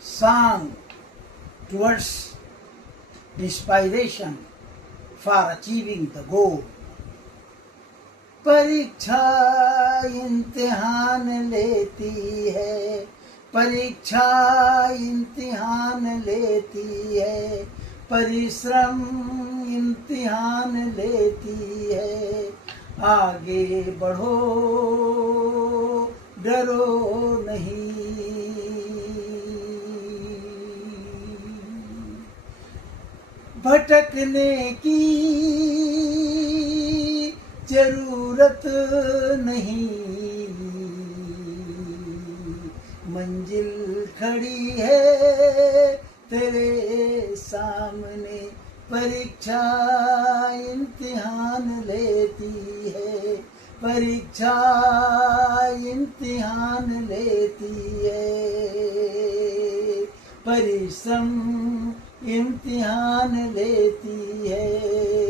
song towards inspiration for achieving the goal. परीक्षा इम्तिहान लेती है, परीक्षा इम्तिहान लेती है, परिश्रम इम्तिहान लेती है। आगे बढ़ो डरो नहीं, भटकने की जरूरत नहीं, मंजिल खड़ी है तेरे सामने। परीक्षा इम्तिहान लेती है, परीक्षा इम्तिहान लेती है, परिश्रम इम्तिहान लेती है।